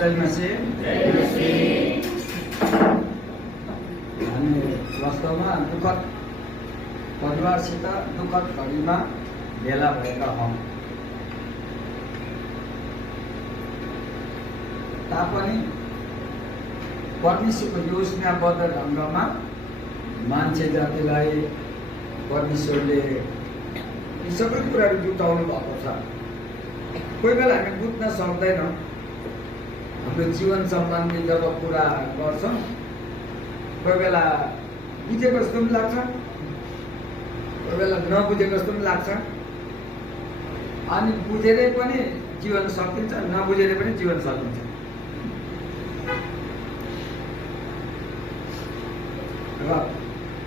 जयमसी हामी वास्तवमा दुःखद परिवारसित दुःखद घडीमा भेला भएका हौँ। तापनि परमेश्वरको योजनाबद्ध ढङ्गमा मान्छे जातिलाई परमेश्वरले यी सबै कुराहरू जुटाउनु भएको छ। कोही बेला हामी बुझ्न सक्दैनौँ। हाम्रो जीवन सम्बन्धी जब कुरा गर्छौँ कोही बेला बुझेको जस्तो पनि लाग्छ, कोही बेला नबुझेको जस्तो पनि लाग्छ। अनि बुझेरै पनि जीवन सकिन्छ, नबुझेरै पनि जीवन सकिन्छ। र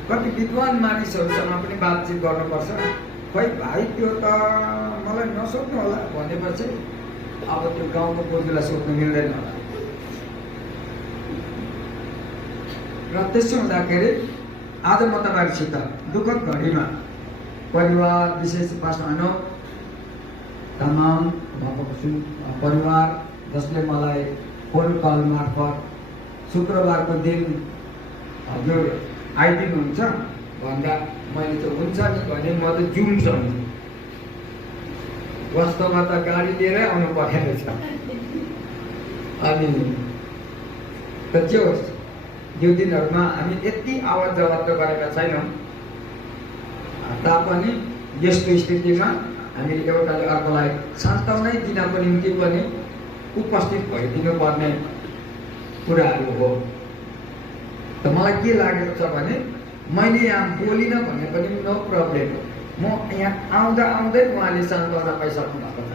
कति विद्वान मानिसहरूसँग पनि बातचित गर्नुपर्छ। खै भाइ त्यो त मलाई नसोध्नु होला भनेपछि अब त्यो गाउँको बोजूलाई सोध्नु मिल्दैन होला। र त्यसो हुँदाखेरि आज म तपाईँहरूसित दुःखद घडीमा परिवार विशेष पास्टर अनुप तामाङ भएको परिवार जसले मलाई फोन कल मार्फत शुक्रबारको दिन हजुर आइदिनुहुन्छ भन्दा मैले त हुन्छ नि भने म त जुम सम्झेँ। वास्तवमा त गाडी लिएरै आउनु परेको छ। अनि त के होस् यो दिनहरूमा हामी यति आवाज जवाब त गरेका छैनौँ। तापनि यस्तो स्थितिमा हामीले एउटाले अर्कोलाई सान्त्वना दिनको निम्ति पनि उपस्थित भइदिनु पर्ने कुराहरू हो। त मलाई के लागेको छ भने मैले यहाँ बोलिनँ भने पनि नो प्रब्लम। म यहाँ आउँदा आउँदै उहाँले सान्त्वना पाइसक्नु भएको छ।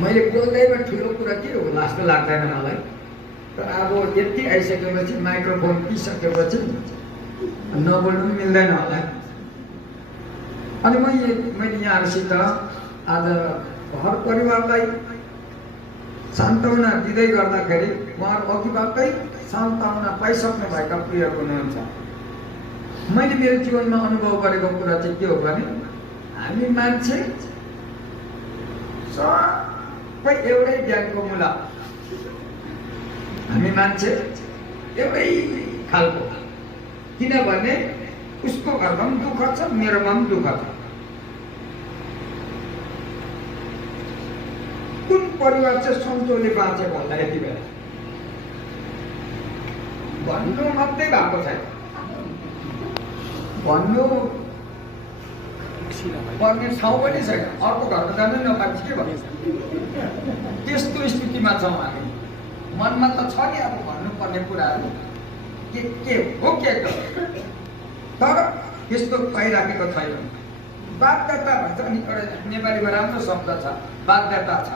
मैले बोल्दैमा ठुलो कुरा के हो जस्तो लाग्दैन मलाई। तर अब यति आइसकेपछि माइक्रोफोन पिसकेपछि नबोल्नु पनि मिल्दैन होला। अनि मैले यहाँहरूसित आज घर परिवारलाई सान्त्वना दिँदै गर्दाखेरि उहाँहरू अघिबाटै सान्त्वना पाइसक्नु भएका प्रियहरू हुनुहुन्छ। मैले मेरो जीवनमा अनुभव गरेको कुरा चाहिँ के हो भने हामी मान्छे सबै एउटै ज्ञानको मुला। हामी मान्छे एउटै खालको, किनभने उसको घरमा पनि दुःख छ, मेरोमा पनि दुःख छ। कुन परिवार चाहिँ सन्तोषले बाँचेको होला यति बेला भन्नु मात्रै भएको छैन। भन्नु पर्ने ठाउँ पनि छैन। अर्को घरमा जानु नपाइन्छ के भन्नु। त्यस्तो स्थितिमा छौँ हामी। मनमा त छ नि अब भन्नुपर्ने कुराहरू के हो के तर त्यस्तो पाइराखेको छैन। बाध्यता भन्छ नि एउटा नेपालीमा राम्रो शब्द छ बाध्यता छ।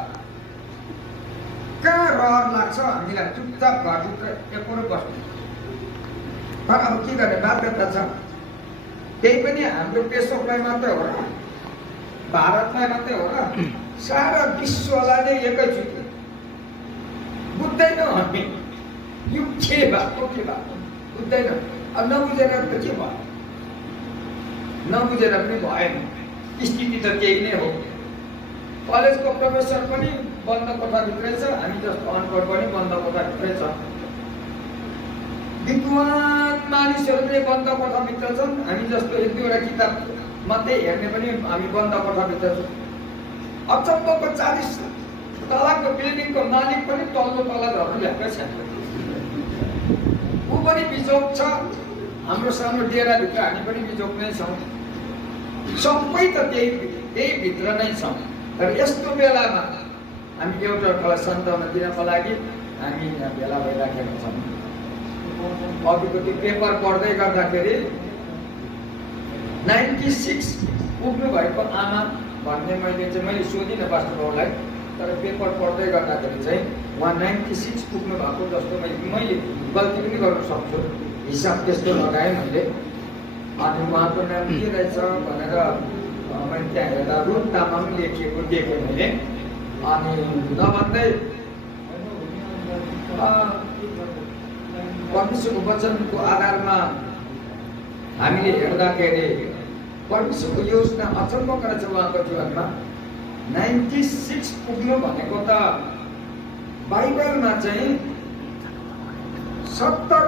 कहाँ रहर लाग्छ हामीलाई चुपचाप घरभित्र एकोरो बस्नु। तर अब के गर्ने बाध्यता छ। त्यही पनि हाम्रो पेसोकलाई मात्रै हो र, भारतलाई मात्रै हो र, सारा विश्वलाई नै एकैचोटि बुझ्दैनौँ हामी। यो के भएको बुझ्दैन। अब नबुझेर त के भयो, नबुझेर पनि भएन। स्थिति त त्यही नै हो। कलेजको प्रोफेसर पनि बन्द कोठाभित्रै छ, हामी जस्तो अनपढ पनि बन्द कोठाभित्रै छ। विद्वान मानिसहरू पनि बन्द कोठाभित्र छन्, हामी जस्तो एक दुईवटा किताब मात्रै हेर्ने पनि हामी बन्द कोठाभित्र छौँ। अचम्मको 40 तलाको बिल्डिङको मालिक पनि तल्लो तला झर्नु ल्याएकै छैन। ऊ पनि बिजोग छ, हाम्रो सानो डेराभित्र हामी पनि बिजोग नै छौँ। सबै त त्यही भित्र नै छौँ। तर यस्तो बेलामा हामी एउटा अर्कालाई सान्त्वना दिनको लागि हामी यहाँ भेला भइराखेका छौँ। अघिको त्यो पेपर पढ्दै गर्दाखेरि 96 पुग्नु भएको आमा भन्ने मैले सोधिनँ पास्टर बाबुलाई। तर पेपर पढ्दै गर्दाखेरि चाहिँ उहाँ 96 पुग्नु भएको जस्तो मैले गल्ती पनि गर्न सक्छु। हिसाब त्यस्तो लगाएँ मैले। अनि उहाँको नाम के रहेछ भनेर मैले त्यहाँ हेर्दा रुन तामाङ लेखिएको देखेँ मैले। अनि नभन्दै परमेश्वरको वचनको आधारमा हामीले हेर्दाखेरि परमेश्वरको योजना अचम्मको रहेछ उहाँको जीवनमा। 96 पुग्नु भनेको त बाइबलमा चाहिँ 70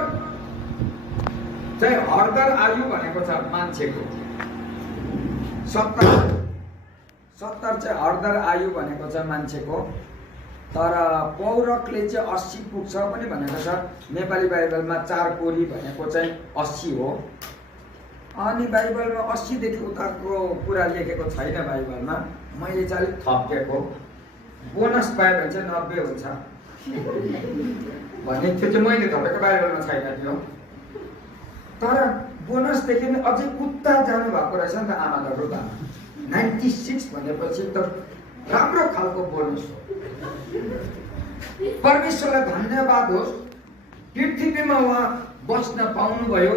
चाहिँ हरदर आयु भनेको छ मान्छेको। 70 चाहिँ हरदर आयु भनेको छ मान्छेको। तर पौरखले चाहिँ 80 पुग्छ पनि भनेको छ। नेपाली बाइबलमा 4 कोरी भनेको चाहिँ 80 हो। अनि बाइबलमा 80 देखि उताको कुरा लेखेको छैन बाइबलमा। मैले चाहिँ अलिक थपेको, बोनस पायो भने चाहिँ 90 हुन्छ भन्ने त्यो चाहिँ मैले थपेको, बाइबलमा छैन त्यो। तर बोनसदेखि पनि अझै कुत्ता जानु भएको रहेछ नि त आमाहरूको त। 96 भनेपछि त राम्रो खालको बोनस हो। परमेश्वरलाई धन्यवाद होस्, पृथ्वीमा उहाँ बस्न पाउनुभयो।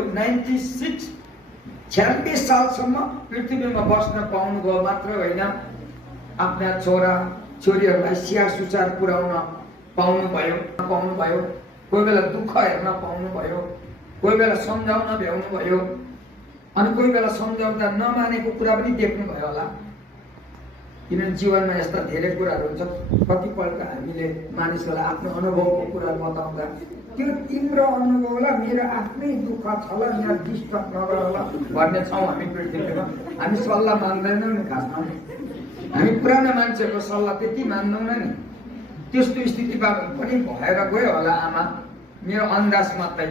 96 सालसम्म पृथ्वीमा बस्न पाउनुभयो मात्र होइन, आफ्ना छोरा छोरीहरूलाई स्याहार सुसार पुर्याउन पाउनुभयो। कोही बेला दुःख हेर्न पाउनुभयो, कोही बेला सम्झाउन भ्याउनुभयो, अनि कोही बेला सम्झाउँदा नमानेको कुरा पनि देख्नुभयो होला। किनभने जीवनमा यस्ता धेरै कुराहरू हुन्छ। कतिपल्ट हामीले मानिसहरूलाई आफ्नो अनुभवको कुरा बताउँदा त्यो तिम्रो अनुभव होला, मेरो आफ्नै दुःख छ ल, यहाँ डिस्टर्ब नगर होला भन्ने छौँ हामी पृथ्वीमा। हामी सल्लाह मान्दैनौँ नि खासमा। हामी पुराना मान्छेहरूको सल्लाह त्यति मान्दैनौँ नि। त्यस्तो स्थितिमा पनि भएर गयो होला आमा, मेरो अन्दाज मात्रै।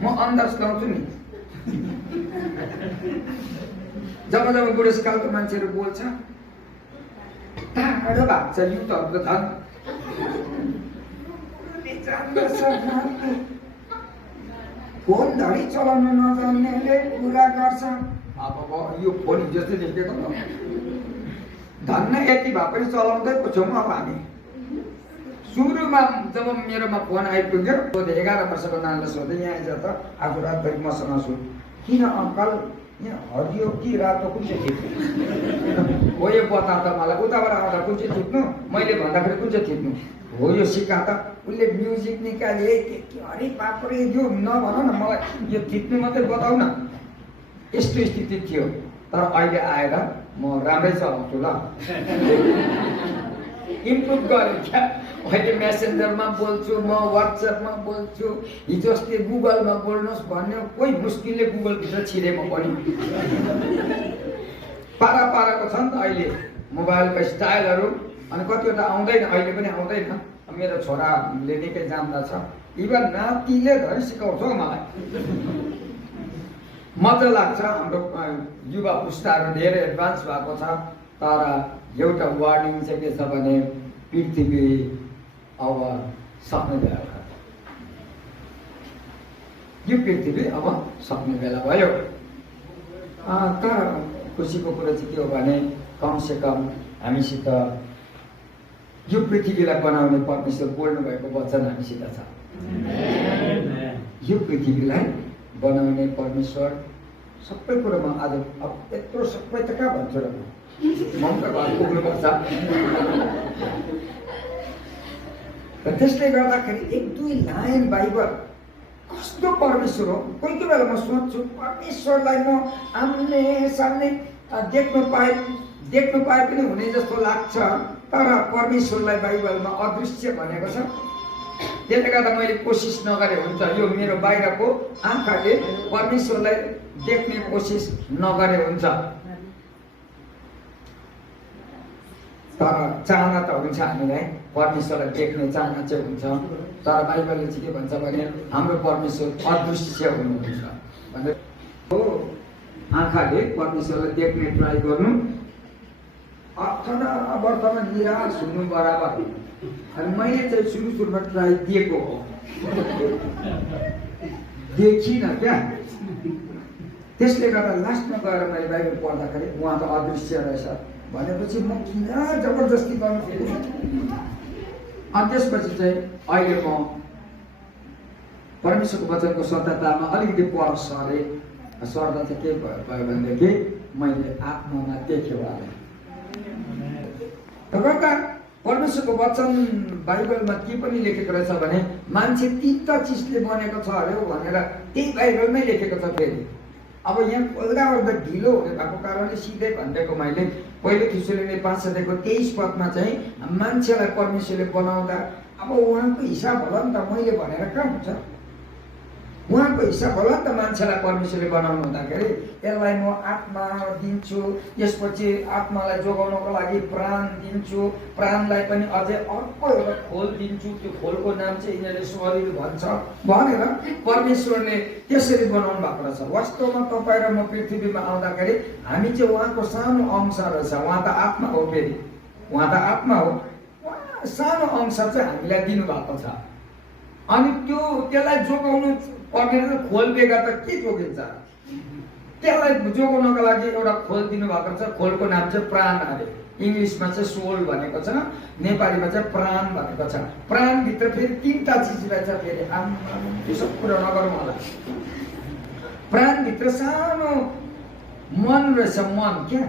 म अन्दाज लाउँछु नि। जब बुढेसकालको मान्छेहरू बोल्छ, टाढो भएको छ युद्धहरूको धन फोन धरी चलाउन नजान्नेले कुरा गर्छ। अब यो फोन जस्तै देखेको त धन्न यति भए पनि चलाउँदै पो छौँ। अब हामी सुरुमा जब मेरोमा फोन आइपुग्यो, 11 वर्षको नानीलाई सोधेँ, यहाँ आइज त आज रातभरि मसँग छु। किन अङ्कल, यहाँ हरियो कि रातो कुन चाहिँ थिच्नु? हो यो बता त मलाई, उताबाट आउँदा कुन चाहिँ थिच्नु, मैले भन्दाखेरि कुन चाहिँ थिच्नु? हो यो सिक्का त उसले म्युजिक निकाले के अरे बापरे, यो नभन न मलाई, यो थिच्नु मात्रै बताउ न। यस्तो स्थिति थियो। तर अहिले आएर म राम्रै चलाउँछु ल, इम्प्रुभ गरेँ क्या। अहिले मेसेन्जरमा बोल्छु, म वाट्सएपमा बोल्छु। हिजो अस्ति गुगलमा बोल्नुहोस् भन्यो, कोही मुस्किलले गुगलभित्र छिरे म पनि। पाराको छ नि त अहिले मोबाइलको स्टाइलहरू। अनि कतिवटा आउँदैन, अहिले पनि आउँदैन। मेरो छोराले निकै जान्दा छ, इभन नातिले धरि सिकाउँछ मलाई। मजा लाग्छ। हाम्रो युवा पुस्ताहरू धेरै एडभान्स भएको छ। तर एउटा वार्निङ चाहिँ के छ भने पृथ्वी अब सक्ने बेला भयो। यो पृथ्वी अब सक्ने बेला भयो। तर खुसीको कुरा चाहिँ के हो भने कमसेकम हामीसित यो पृथ्वीलाई बनाउने परमेश्वर बोल्नु भएको वचन हामीसित छ। यो पृथ्वीलाई बनाउने परमेश्वर सबै कुरोमा आज अब यत्रो सबै त कहाँ भन्छु र म त घर पुग्नुपर्छ। त्यसले गर्दाखेरि 1-2 लाइन बाइबल कस्तो परमेश्वर हो। कोही कोही बेला म सोच्छु परमेश्वरलाई म आम्ने सामने देख्नु पाए पनि हुने जस्तो लाग्छ। तर परमेश्वरलाई बाइबलमा अदृश्य भनेको छ। त्यसले गर्दा मैले कोसिस नगरे हुन्छ। यो मेरो बाहिरको आँखाले परमेश्वरलाई देख्ने कोसिस नगरे हुन्छ। तर चाहना त हुन्छ, हामीलाई परमेश्वरलाई देख्ने चाहना चाहिँ हुन्छ। तर बाइबलले चाहिँ के भन्छ भने हाम्रो परमेश्वर अदृश्य हुनुहुन्छ भनेर आँखाले परमेश्वरलाई देख्ने ट्राई गर्नु अर्थमा निराश हुनु बराबर। अनि मैले चाहिँ सुरुमा ट्राई दिएको हो, देखिनँ क्या। त्यसले गर्दा लास्टमा गएर मैले बाइबल पढ्दाखेरि उहाँ त अदृश्य रहेछ भनेपछि म किन जबरजस्ती गर्नु फेरि। अनि त्यसपछि चाहिँ अहिले म परमेश्वरको वचनको सत्यतामा अलिकति पर सरेँ। सर्दा चाहिँ के भयो भनेदेखि मैले आत्मामा देखेँ उहाँलाई। गर्दा परमेश्वरको वचन बाइबलमा के पनि लेखेको रहेछ भने मान्छे 3 चिजले बनेको छ अरे भनेर त्यही बाइबलमै लेखेको छ। फेरि अब यहाँ ओर्दा ढिलो हुने भएको कारणले सिधै भनिदिएको मैले पहिलो थिस्सलुनी 5:23 पदमा चाहिँ मान्छेलाई परमेश्वरले बनाउँदा अब उहाँको हिसाब होला नि त, मैले भनेर कहाँ हुन्छ, उहाँको हिसाब होला नि त। मान्छेलाई परमेश्वरले बनाउनु हुँदाखेरि यसलाई म आत्मा दिन्छु, यसपछि आत्मालाई जोगाउनको लागि प्राण दिन्छु, प्राणलाई पनि अझै अर्को एउटा खोल दिन्छु, त्यो खोलको नाम चाहिँ यिनीहरूले शरीर भन्छ भनेर परमेश्वरले त्यसरी बनाउनु भएको रहेछ। वास्तवमा तपाईँ र म पृथ्वीमा आउँदाखेरि हामी चाहिँ उहाँको सानो अंश रहेछ। उहाँ त आत्मा हो, फेरि उहाँ त आत्मा हो, सानो अंश चाहिँ हामीलाई दिनुभएको छ। अनि त्यसलाई जोगाउनु पर्ने खोल बेगर त के जोगिन्छ, त्यसलाई जोगाउनको लागि एउटा खोल दिनुभएको छ। खोलको नाम चाहिँ प्राण अरे, इङ्ग्लिसमा चाहिँ सोल भनेको छ, नेपालीमा चाहिँ प्राण भनेको छ। प्राणभित्र फेरि 3टा चिज रहेछ, फेरि यो सब कुरा नगरौँ होला। प्राणभित्र सानो मन रहेछ, मन क्या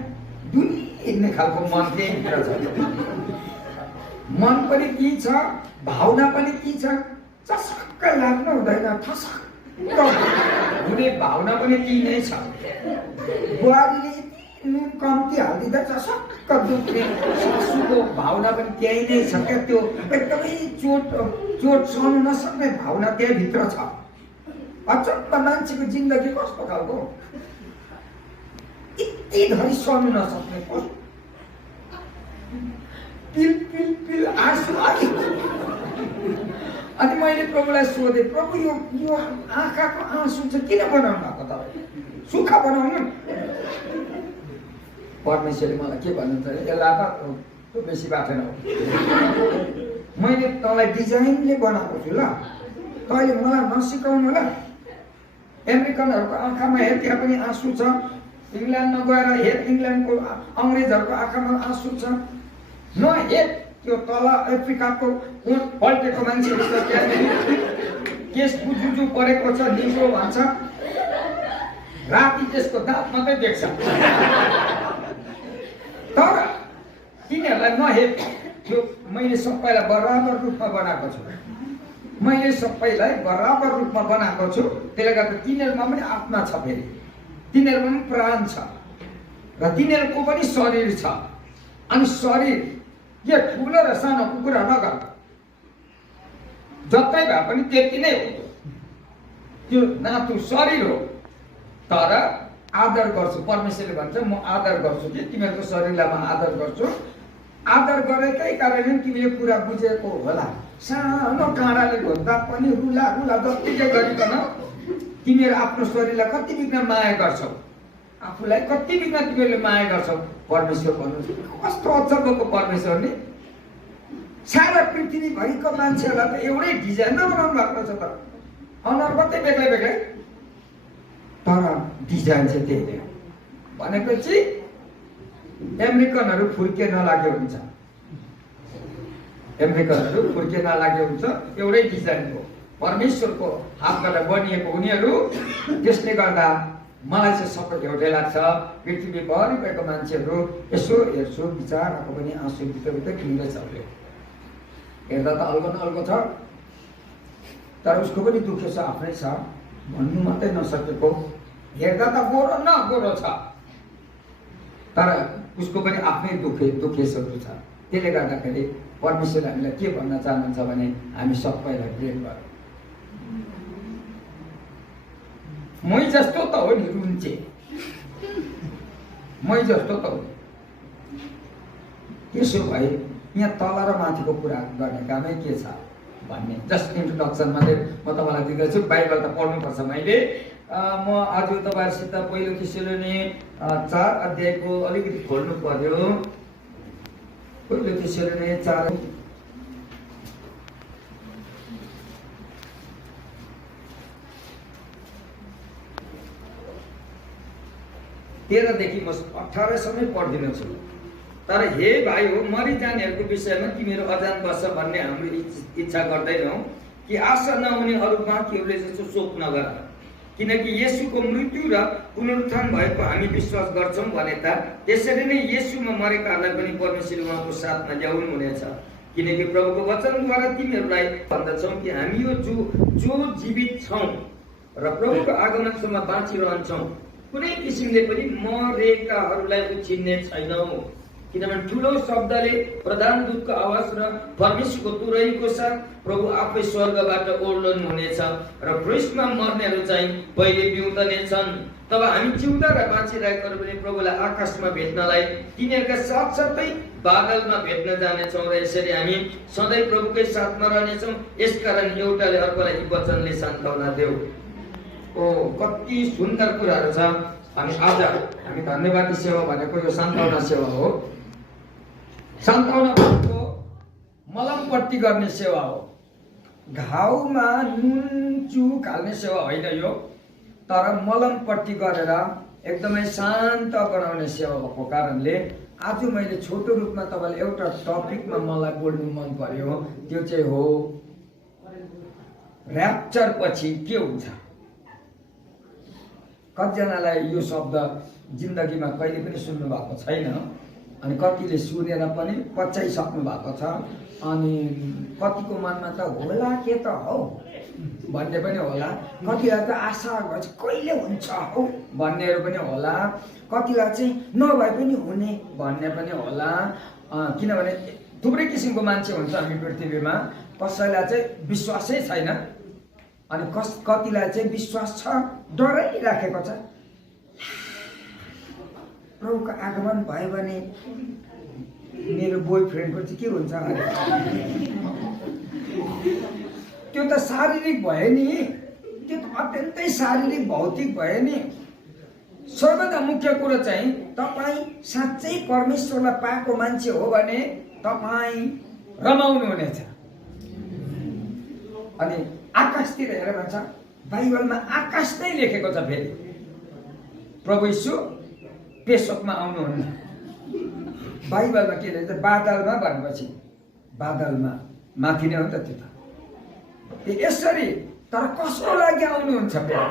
डुलिने खालको मन त्यहीँभित्र छ। मन पनि ती छ, भावना पनि ती छ, चसक्क लाग्नु हुँदैन, ठसक्क हुने भावना पनि ती नै छ। बुहारीले नुन कम्ती हालिदिँदा चसक्क दुख्ने सासूको भावना पनि त्यही नै छ क्या। त्यो एकदमै चोट सहनु नसक्ने भावना त्यहीँभित्र छ। अचम्म मान्छेको जिन्दगी कस्तो खालको, यति धरि सहनु नसक्ने, पिल पिल पिल आँसु आयो। अनि मैले प्रभुलाई सोधेँ, प्रभु यो आँखाको आँसु चाहिँ किन बनाउनु भएको तपाईँ, सुक्खा बनाउनु। परमेश्वरले मलाई के भन्नुहुन्छ, यसलाई त बेसी बाटो हो, मैले तँलाई डिजाइनले बनाएको छु ल, तैँले मलाई नसिकाउनु ल। अमेरिकनहरूको आँखामा हेर, त्यहाँ पनि आँसु छ। इङ्ल्यान्डमा गएर हेर, इङ्ल्यान्डको अङ्ग्रेजहरूको आँखामा आँसु छ। नहेर त्यो तल अफ्रिकाको पल्टेको मान्छेहरू छ, त्यहाँनिर केस बुजुजु परेको छ, निगो भन्छ, राति त्यसको दाँत मात्रै देख्छ। तर तिनीहरूलाई नहेर, त्यो मैले सबैलाई बराबर रूपमा बनाएको छु, मैले सबैलाई बराबर रूपमा बनाएको छु। त्यसले गर्दा तिनीहरूमा पनि आत्मा छ, फेरि तिनीहरूमा पनि प्राण छ, र तिनीहरूको पनि शरीर छ। अनि शरीर यो ठुलो र सानो कुरा नगर, जतै भए पनि त्यति नै हो। त्यो नातु शरीर हो, तर आदर गर्छु। परमेश्वरले भन्छ म आदर गर्छु कि तिमीहरूको शरीरलाई म आदर गर्छु। आदर गरेकै कारणले तिमीले कुरा बुझेको होला। सानो काँडाले घोज्दा पनि रुला रुला जत्तिकै गरिकन तिमीहरू आफ्नो शरीरलाई कति बिघ्न माया गर्छौ, आफूलाई कति बिघ्न तिमीहरूले माया गर्छौ। परमेश्वर भन्नुहुन्छ, कस्तो अचम्मको परमेश्वरले सारा पृथ्वीभरिको मान्छेहरूलाई त एउटै डिजाइनमा बनाउनु भएको छ। त अनुहार मात्रै बेग्लै बेग्लै, तर डिजाइन चाहिँ त्यही नै हो। भनेपछि अमेरिकनहरू फुर्के नलाग्यो हुन्छ, अमेरिकनहरू फुर्के नलाग्यो हुन्छ, एउटै डिजाइनको परमेश्वरको हातबाट बनिएको उनीहरू। त्यसले गर्दा मलाई चाहिँ सबै एउटै लाग्छ। पृथ्वीभरि भएको मान्छेहरू यसो हेर्छु, बिचाराको पनि आँसु भित्र खिँदैछ, हेर्दा त अल्गो न अल्गो छ, तर उसको पनि दुःख छ, आफ्नै छ, भन्नु मात्रै नसकेको। हेर्दा त गोरो न गोरो छ, तर उसको पनि आफ्नै दुखेसहरू छ। त्यसले गर्दाखेरि परमेश्वरले हामीलाई के भन्न चाहनुहुन्छ भने हामी सबैलाई प्रेम गरौँ। मै जस्तो त हो नि रुन्चे, मै जस्तो त हो। त्यसो भए यहाँ तल र माथिको कुरा गर्ने कामै के छ भन्ने जस्ट इन्ट्रोडक्सनमा चाहिँ म तपाईँलाई दिँदैछु। बाइबल त पढ्नुपर्छ मैले। म आज तपाईँहरूसित पहिलो थिस्सलुनी 4 अध्यायको अलिकति खोल्नु पर्यो। पहिलो थिस्सलुनी 4 13 देखि म 18सम्मै पढ्दिनु छु। तर हे भाइ हो, मरिजानेहरूको विषयमा तिमीहरू अजान बस्छ भन्ने हाम्रो इच्छा गर्दैनौ कि आशा नहुने अरू बाँकीहरूले जस्तो शोक नगर, किनकि येशूको मृत्यु र पुनरुत्थान भएको हामी विश्वास गर्छौँ भने त त्यसरी नै येशूमा मरेकाहरूलाई पनि परमेश्वरले उहाँको साथमा ल्याउनु हुनेछ। किनकि प्रभुको वचनद्वारा तिमीहरूलाई भन्दछौँ कि हामी यो जो जीवित छौँ र प्रभुको आगमनसम्म बाँचिरहन्छौँ कुनै किसिमले पनि मरेकाहरूलाई उछिन्ने छैनौ, किनभने ठुलो शब्दले प्रधान दूतको आवाज र परमेश्वरको तुरैको साथ प्रभु आफै स्वर्गबाट ओर्लन हुनेछ र पृष्ठमा मर्नेहरू चाहिँ पहिले बिउतनेछन्। तब हामी जिउँदा र बाँचिरहेकोहरू पनि प्रभुलाई आकाशमा भेट्नलाई तिनीहरूका साथसाथै बादलमा भेट्न जानेछौँ र यसरी हामी सधैँ प्रभुकै साथमा रहनेछौँ। यसकारण एउटाले अर्कोलाई यी वचनले सान्त्वना देऊ। ओ कति सुन्दर कुराहरू छ। अनि आज हामी धन्यवादी सेवा भनेको यो सान्त्वना सेवा हो। सान्त्वना भनेको मलमपट्टि गर्ने सेवा हो। घाउमा नुन चुक हाल्ने सेवा होइन यो, तर मलमपट्टि गरेर एकदमै शान्त बनाउने सेवा भएको कारणले आज मैले छोटो रूपमा तपाईँलाई एउटा टपिकमा मलाई बोल्नु मन पर्यो। त्यो चाहिँ हो र्याप्चर पछि के हुन्छ। कतिजनालाई यो शब्द जिन्दगीमा कहिले पनि सुन्नु भएको छैन, अनि कतिले सुनेर पनि पचाइसक्नु भएको छ, अनि कतिको मनमा त होला के त हौ भन्ने पनि होला, कतिलाई त आशा गर्छ कहिले हुन्छ हौ भन्नेहरू पनि होला, कतिलाई चाहिँ नभए पनि हुने भन्ने पनि होला। किनभने थुप्रै किसिमको मान्छे हुन्छ हामी पृथ्वीमा। कसैलाई चाहिँ विश्वासै छैन, अनि कतिलाई चाहिँ विश्वास छ, डराइराखेको छ। प्रभुको आगमन भयो भने मेरो बोयफ्रेन्डको चाहिँ के हुन्छ, त्यो त शारीरिक भयो नि, त्यो त अत्यन्तै शारीरिक भौतिक भयो नि। सबैभन्दा मुख्य कुरो चाहिँ तपाईँ साँच्चै परमेश्वरलाई पाएको मान्छे हो भने तपाईँ रमाउनु हुनेछ। अनि आकाशतिर हेरेर भन्छ, बाइबलमा आकाश नै लेखेको छ। फेरि प्रभु यीशु पेसोकमा आउनुहुन्न, बाइबलमा के लेख्छ, बादलमा भनेपछि बादलमा माथि नै हो नि त त्यो त। यसरी तर कसको लागि आउनुहुन्छ फेरि,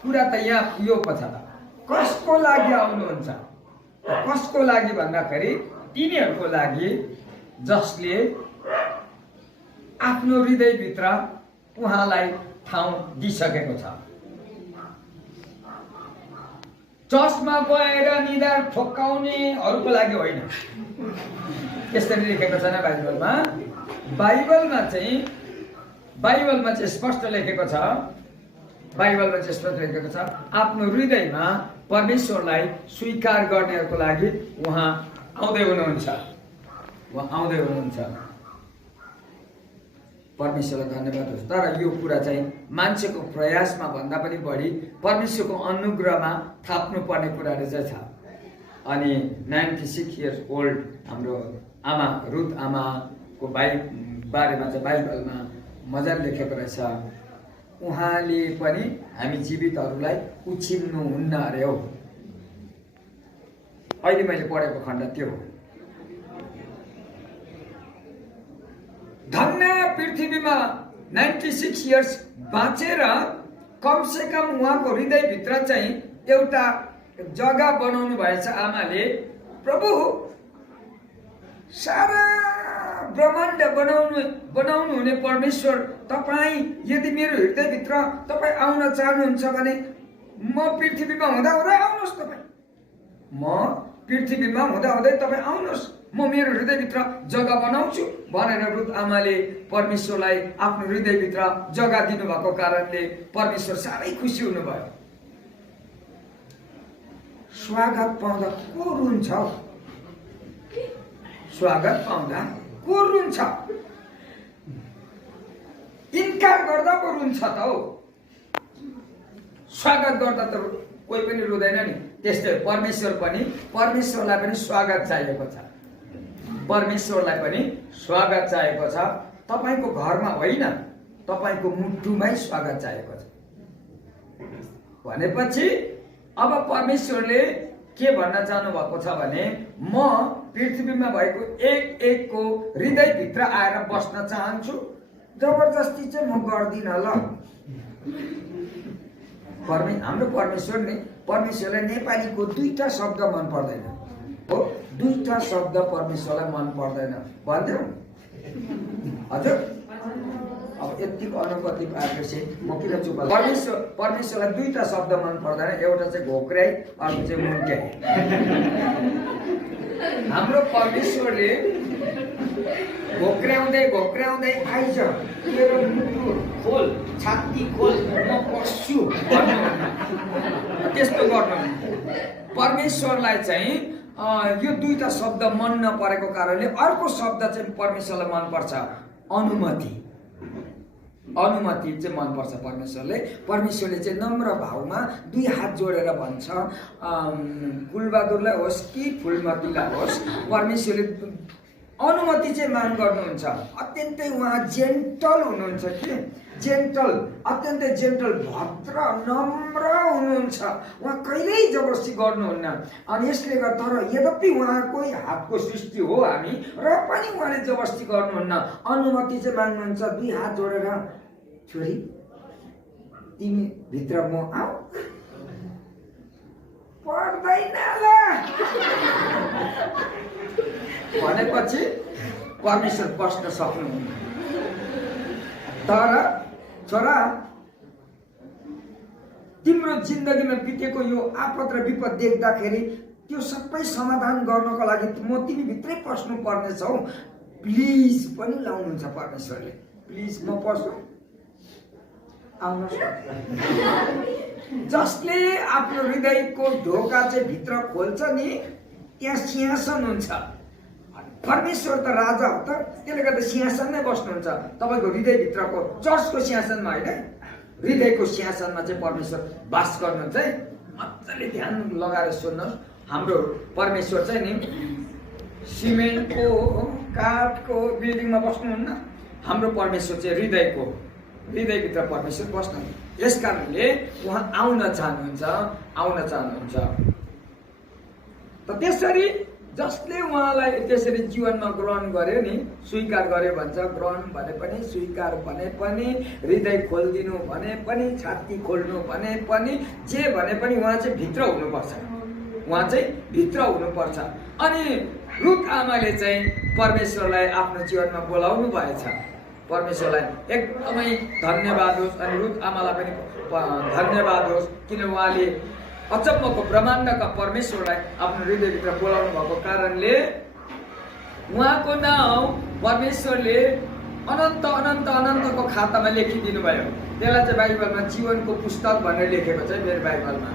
कुरा त यहाँ यो पछ त कसको लागि आउनुहुन्छ। कसको लागि भन्दाखेरि तिनीहरूको लागि जसले आफ्नो हृदयभित्र उहाँलाई ठाउँ दिइसकेको छ। चर्चमा गएर निधार ठोक्काउनेहरूको लागि होइन, यसरी लेखेको छैन बाइबलमा। बाइबलमा चाहिँ स्पष्ट लेखेको छ, आफ्नो हृदयमा परमेश्वरलाई स्वीकार गर्नेहरूको लागि उहाँ आउँदै हुनुहुन्छ। परमेश्वरलाई धन्यवाद होस्। तर यो कुरा चाहिँ मान्छेको प्रयासमा भन्दा पनि बढी परमेश्वरको अनुग्रहमा थाप्नुपर्ने कुराहरू चाहिँ छ। अनि 96 इयर्स ओल्ड हाम्रो आमा रुथ आमाको बारेमा चाहिँ बाइबलमा मजाले लेखेको रहेछ। उहाँले पनि हामी जीवितहरूलाई उछिन्नुहुन्न अरे हो। अहिले मैले पढेको खण्ड त्यो हो। धन्य पृथ्वीमा 96 इयर्स बाँचेर कमसे कम उहाँको हृदयभित्र चाहिँ एउटा जग्गा बनाउनु भएछ आमाले। प्रभु सारा ब्रह्माण्ड बनाउनु हुने परमेश्वर, तपाईँ यदि मेरो हृदयभित्र तपाईँ आउन चाहनुहुन्छ भने म पृथ्वीमा हुँदाहुँदै आउनुहोस्। म पृथ्वीमा हुँदाहुँदै तपाईँ आउनुहोस्, म मेरो हृदयभित्र जग्गा बनाउँछु भनेर रुथ आमाले परमेश्वरलाई आफ्नो हृदयभित्र जग्गा दिनुभएको कारणले परमेश्वर साह्रै खुसी हुनुभयो। स्वागत पाउँदा को रुन्छ? स्वागत पाउँदा को रुन्छ? इन्कार गर्दा पो रुन्छ त हो। स्वागत गर्दा त कोही पनि रुँदैन नि। त्यस्तै परमेश्वरलाई पनि स्वागत चाहिएको छ। परमेश्वरलाई पनि स्वागत चाहिएको छ। तपाईँको घरमा होइन, तपाईँको मुटुमै स्वागत चाहिएको छ। भनेपछि अब परमेश्वरले के भन्न चाहनु भएको छ भने म पृथ्वीमा भएको एकको हृदयभित्र आएर बस्न चाहन्छु। जबरजस्ती चाहिँ म गर्दिनँ ल। हाम्रो परमेश्वरलाई नेपालीको 2टा शब्द मन पर्दैन हो। 2टा शब्द परमेश्वरलाई मन पर्दैन भनिदेऊ हजुर। अब यतिको अनुभूति पाएपछि म किन चुप परमेश्वरलाई दुईटा शब्द मन पर्दैन, एउटा चाहिँ घोक्राइ, अर्को चाहिँ मुन्ट्याइ। हाम्रो परमेश्वरले घोक्राउँदै घोक्राउँदै आइज तेरो मुटु खोल, छाती खोल, म पस्छु भन्नुहुन्न। त्यस्तो गर्नुहुन्न। परमेश्वरलाई चाहिँ यो दुईटा शब्द मन नपरेको कारणले अर्को शब्द चाहिँ परमेश्वरलाई मनपर्छ, अनुमति। अनुमति चाहिँ मनपर्छ परमेश्वरले। परमेश्वरले चाहिँ नम्र भावमा दुई हात जोडेर भन्छ, कुलबहादुरलाई होस् कि फुलमतीलाई होस्, परमेश्वरले अनुमति चाहिँ माग गर्नुहुन्छ। अत्यन्तै उहाँ जेन्टल हुनुहुन्छ कि जेन्टल, अत्यन्तै जेन्टल, भद्र, नम्र हुनुहुन्छ। उहाँ कहिल्यै जबरजस्ती गर्नुहुन्न। अनि यसले गर्दा तर यद्यपि उहाँकै हातको सृष्टि हो हामी, र पनि उहाँले जबरजस्ती गर्नुहुन्न। अनुमति चाहिँ माग्नुहुन्छ दुई हात जोडेर, छोरी तिमी भित्र म आऊ, पर्दैन ल भनेपछि परमेश्वर बस्न सक्नुहुन्न। तर छोरा तिम्रो जिन्दगीमा बितेको यो आपद र विपद देख्दाखेरि त्यो सबै समाधान गर्नको लागि म तिमी भित्रै पस्नु पर्नेछौ, प्लिज पनि लाउनुहुन्छ परमेश्वरले। प्लिज म पस्छु, आउन जसले आफ्नो हृदयको ढोका चाहिँ भित्र खोल्छ नि, त्यहाँ सिंहासन हुन्छ। परमेश्वर त राजा हो त, त्यसले गर्दा सिंहासनमै बस्नुहुन्छ। तपाईँको हृदयभित्रको चर्चको सिंहासनमा होइन, हृदयको सिंहासनमा चाहिँ परमेश्वर बास गर्नुहुन्छ है। मजाले ध्यान लगाएर सुन्नुहोस्। हाम्रो परमेश्वर चाहिँ नि सिमेन्टको काठको बिल्डिङमा बस्नुहुन्न। हाम्रो परमेश्वर चाहिँ हृदयभित्र परमेश्वर बस्नु। यस कारणले उहाँ आउन चाहनुहुन्छ। त त्यसरी जसले उहाँलाई त्यसरी जीवनमा ग्रहण गर्यो नि, स्वीकार गर्यो भन्छ। ग्रहण भने पनि, स्वीकार भने पनि, हृदय खोलिदिनु भने पनि, छाती खोल्नु भने पनि, जे भने पनि उहाँ चाहिँ भित्र हुनुपर्छ। उहाँ चाहिँ भित्र हुनुपर्छ। अनि रुथ आमाले चाहिँ परमेश्वरलाई आफ्नो जीवनमा बोलाउनु भएछ। परमेश्वरलाई एकदमै धन्यवाद होस्। अनि रुथ आमालाई पनि धन्यवाद होस्, किन उहाँले अचम्मको ब्रह्माण्डका परमेश्वरलाई आफ्नो हृदयभित्र बोलाउनु भएको कारणले उहाँको नाउँ परमेश्वरले अनन्त अनन्त अनन्तको खातामा लेखिदिनु भयो। त्यसलाई चाहिँ बाइबलमा जीवनको पुस्तक भनेर लेखेको छ मेरो बाइबलमा।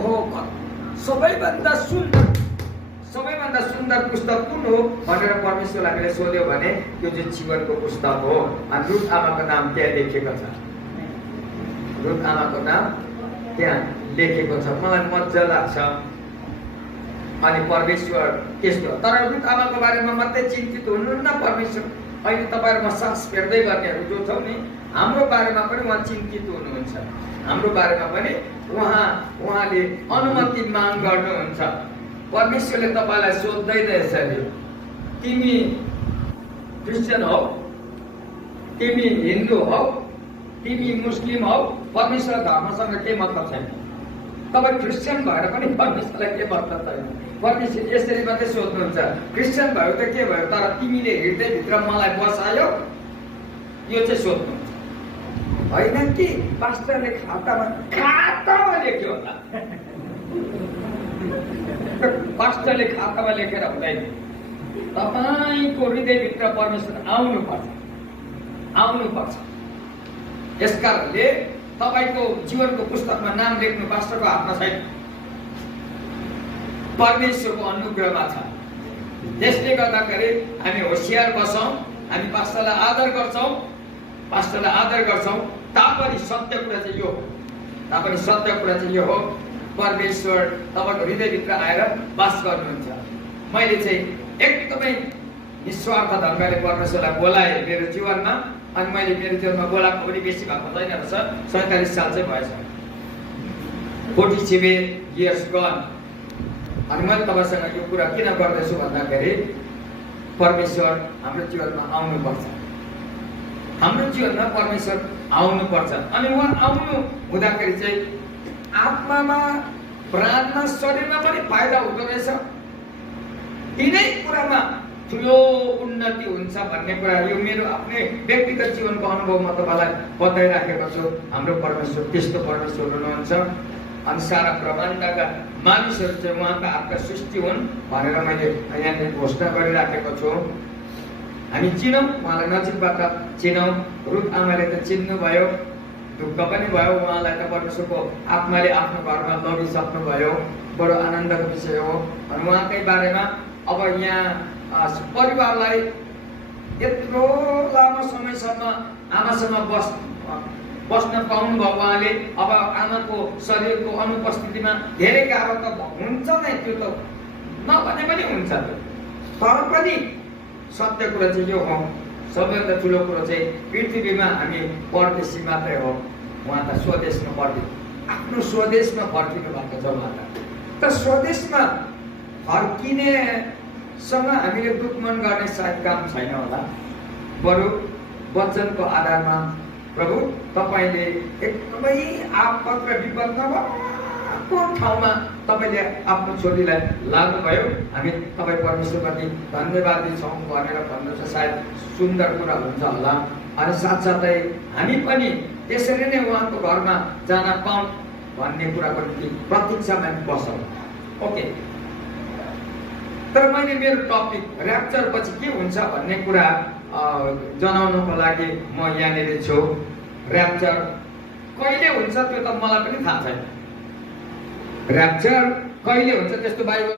ओहो, सबैभन्दा सुन्दर पुस्तक कुन हो भनेर परमेश्वरलाई हामीले सोध्यो भने त्यो चाहिँ जीवनको पुस्तक हो। अनि रुथ आमाको नाम त्यहाँ लेखेको छ। रुथ आमाको नाम त्यहाँ लेखेको छ। मलाई मजा लाग्छ। अनि परमेश्वर त्यस्तो। तर रुथ आमाको बारेमा मात्रै चिन्तित हुनुहुन्न परमेश्वर। अहिले तपाईँहरूमा सास फेर्दै गर्नेहरू जो छौ नि, हाम्रो बारेमा पनि उहाँ चिन्तित हुनुहुन्छ। हाम्रो बारेमा पनि उहाँले अनुमति माग गर्नुहुन्छ। परमेश्वरले तपाईँलाई सोध्दैन यसरी, तिमी क्रिस्चियन हौ, तिमी हिन्दू हौ, तिमी मुस्लिम हौ, परमेश्वर धर्मसँग के मतलब छैन। तपाईँ क्रिस्चियन भएर पनि परमेश्वरलाई के मतलब छैन। परमेश्वर यसरी मात्रै सोध्नुहुन्छ, क्रिस्चियन भयो त के भयो, तर तिमीले हृदयभित्र मलाई बसायो, यो चाहिँ सोध्नुहुन्छ। होइन कि पास्टरले खातामा लेख्यो होला। पास्टरले खातामा लेखेर हुँदैन। तपाईँको हृदयभित्र परमेश्वर आउनुपर्छ। यस कारणले तपाईँको जीवनको पुस्तकमा नाम लेख्नु पास्टरको हातमा छैन, परमेश्वरको अनुग्रहमा छ। त्यसले गर्दाखेरि हामी होसियार बसौँ, हामी पास्टरलाई आदर गर्छौँ। तापनि सत्य कुरा चाहिँ यो हो, परमेश्वर तपाईँको हृदयभित्र आएर बास गर्नुहुन्छ। मैले चाहिँ एकदमै निस्वार्थ ढङ्गले परमेश्वरलाई बोलाएँ मेरो जीवनमा। अनि मैले मेरो जीवनमा बोलाएको पनि बेसी भएको छैन रहेछ, 47 साल चाहिँ भएछ, 47 years gone। अनि मैले तपाईँसँग यो कुरा किन गर्दैछु भन्दाखेरि परमेश्वर हाम्रो जीवनमा आउनुपर्छ। अनि उहाँ आउनु हुँदाखेरि चाहिँ आत्मामा, प्राणमा, शरीरमा पनि फाइदा हुँदो रहेछ। तिनै कुरामा ठुलो उन्नति हुन्छ भन्ने कुरा यो मेरो आफ्नै व्यक्तिगत जीवनको अनुभव म तपाईँलाई बताइराखेको छु। हाम्रो परमेश्वर त्यस्तो परमेश्वर हुनुहुन्छ। अनि सारा ब्रह्माण्डका मानिसहरू चाहिँ उहाँका हातका सृष्टि हुन् भनेर मैले यहाँनिर घोषणा गरिराखेको छु। हामी चिनौँ, उहाँलाई नजिकबाट चिनौँ। रुथ आमाले त चिन्नुभयो, दुःख पनि भयो, उहाँलाई त परमेश्वरको आत्माले आफ्नो घरमा लगिसक्नुभयो। बडो आनन्दको विषय हो। अनि उहाँकै बारेमा अब यहाँ परिवारलाई यत्रो लामो समयसम्म आमासँग बस्न पाउनुभयो उहाँले। अब आमाको शरीरको अनुपस्थितिमा धेरै गाह्रो त हुन्छ नै, त्यो त नभने पनि हुन्छ त्यो। तर पनि सत्य कुरा चाहिँ यो हो, सबैभन्दा ठुलो कुरो चाहिँ पृथ्वीमा हामी परदेशी मात्रै हो। उहाँ त स्वदेशमा आफ्नो स्वदेशमा फर्किनु भएको छ उहाँ त स्वदेशमा फर्किनेसँग हामीले दुःख मन गर्ने सायद काम छैन होला। बरु वचनको आधारमा प्रभु तपाईँले एकदमै आपद र विपद नभएको ठाउँमा तपाईँले आफ्नो छोरीलाई लानुभयो। हामी तपाईँ परमेश्वरप्रति धन्यवादी छौँ भनेर भन्नु चाहिँ सायद सुन्दर कुरा हुन्छ होला। अनि साथसाथै हामी पनि त्यसरी नै उहाँको घरमा जान पाऊँ भन्ने कुराको निम्ति प्रतीक्षामा बसौँ। ओके, तर मैले मेरो टपिक ऱ्याप्चर पछि के हुन्छ भन्ने कुरा जनाउनको लागि म यहाँनिर छु। ऱ्याप्चर कहिले हुन्छ त्यो त मलाई पनि थाहा छैन। ऱ्याप्चर कहिले हुन्छ त्यस्तो बाइबल